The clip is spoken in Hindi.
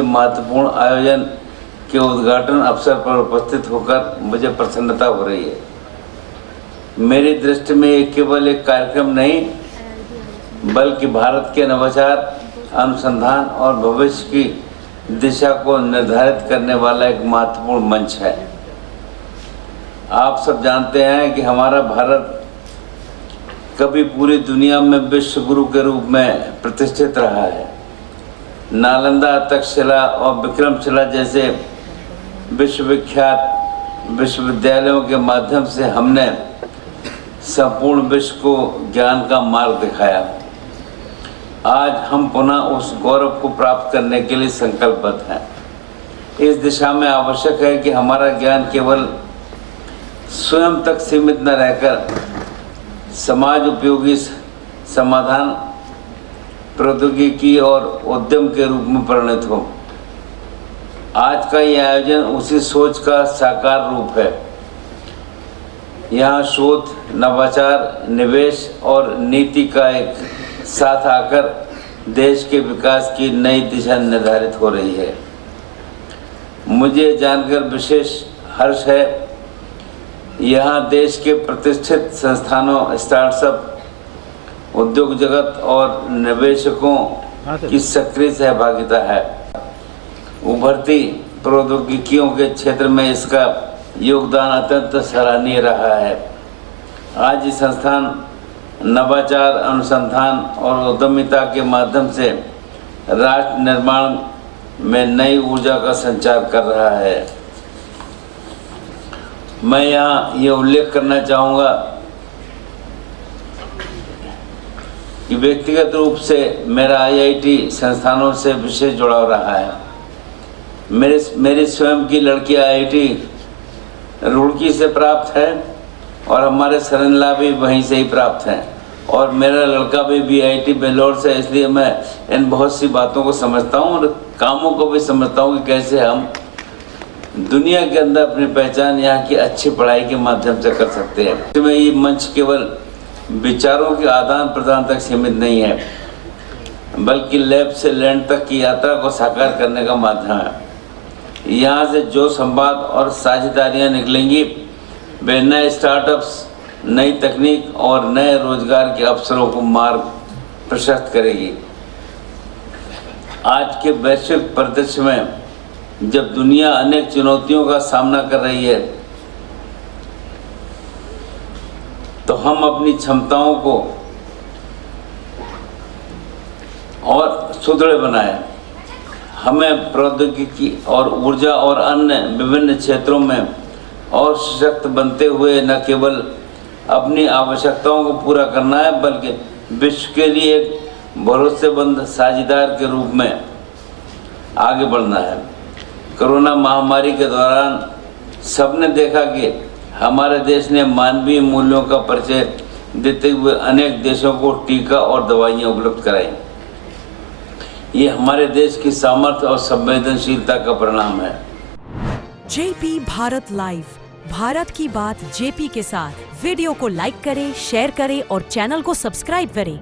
ऐसे महत्वपूर्ण आयोजन के उद्घाटन अवसर पर उपस्थित होकर मुझे प्रसन्नता हो रही है। मेरी दृष्टि में ये केवल एक कार्यक्रम नहीं बल्कि भारत के नवाचार, अनुसंधान और भविष्य की दिशा को निर्धारित करने वाला एक महत्वपूर्ण मंच है। आप सब जानते हैं कि हमारा भारत कभी पूरी दुनिया में विश्व गुरु के रूप में प्रतिष्ठित रहा है। नालंदा, तक्षशिला और विक्रमशिला जैसे विश्वविख्यात विश्वविद्यालयों के माध्यम से हमने संपूर्ण विश्व को ज्ञान का मार्ग दिखाया। आज हम पुनः उस गौरव को प्राप्त करने के लिए संकल्पबद्ध हैं। इस दिशा में आवश्यक है कि हमारा ज्ञान केवल स्वयं तक सीमित न रहकर समाज उपयोगी समाधान, प्रौद्योगिकी और उद्यम के रूप में परिणत हो। आज का यह आयोजन उसी सोच का साकार रूप है। यहाँ शोध, नवाचार, निवेश और नीति का एक साथ आकर देश के विकास की नई दिशा निर्धारित हो रही है। मुझे जानकर विशेष हर्ष है, यहाँ देश के प्रतिष्ठित संस्थानों, स्टार्टअप, उद्योग जगत और निवेशकों की सक्रिय सहभागिता है। उभरती प्रौद्योगिकियों के क्षेत्र में इसका योगदान अत्यंत सराहनीय रहा है। आज ये संस्थान नवाचार, अनुसंधान और उद्यमिता के माध्यम से राष्ट्र निर्माण में नई ऊर्जा का संचार कर रहा है। मैं यहाँ ये उल्लेख करना चाहूँगा कि व्यक्तिगत रूप से मेरा IIT संस्थानों से विशेष जुड़ाव रहा है। मेरी स्वयं की लड़की IIT रुड़की से प्राप्त है और हमारे सरनला भी वहीं से ही प्राप्त हैं, और मेरा लड़का भी IIT बेंगलोर से। इसलिए मैं इन बहुत सी बातों को समझता हूँ और कामों को भी समझता हूँ कि कैसे हम दुनिया के अंदर अपनी पहचान यहाँ की अच्छी पढ़ाई के माध्यम से कर सकते हैं। इसमें ये मंच केवल विचारों के आदान प्रदान तक सीमित नहीं है, बल्कि लैब से लैंड तक की यात्रा को साकार करने का माध्यम है। यहाँ से जो संवाद और साझेदारियाँ निकलेंगी वे नए स्टार्टअप्स, नई तकनीक और नए रोजगार के अवसरों को मार्ग प्रशस्त करेगी। आज के वैश्विक परिदृश्य में जब दुनिया अनेक चुनौतियों का सामना कर रही है, तो हम अपनी क्षमताओं को और सुदृढ़ बनाएं। हमें प्रौद्योगिकी और ऊर्जा और अन्य विभिन्न क्षेत्रों में और सशक्त बनते हुए न केवल अपनी आवश्यकताओं को पूरा करना है, बल्कि विश्व के लिए एक भरोसेमंद साझेदार के रूप में आगे बढ़ना है। कोरोना महामारी के दौरान सबने देखा कि हमारे देश ने मानवीय मूल्यों का परिचय देते हुए अनेक देशों को टीका और दवाइयाँ उपलब्ध कराई। ये हमारे देश की सामर्थ्य और संवेदनशीलता का परिणाम है। JP भारत लाइव, भारत की बात JP के साथ। वीडियो को लाइक करें, शेयर करें और चैनल को सब्सक्राइब करें।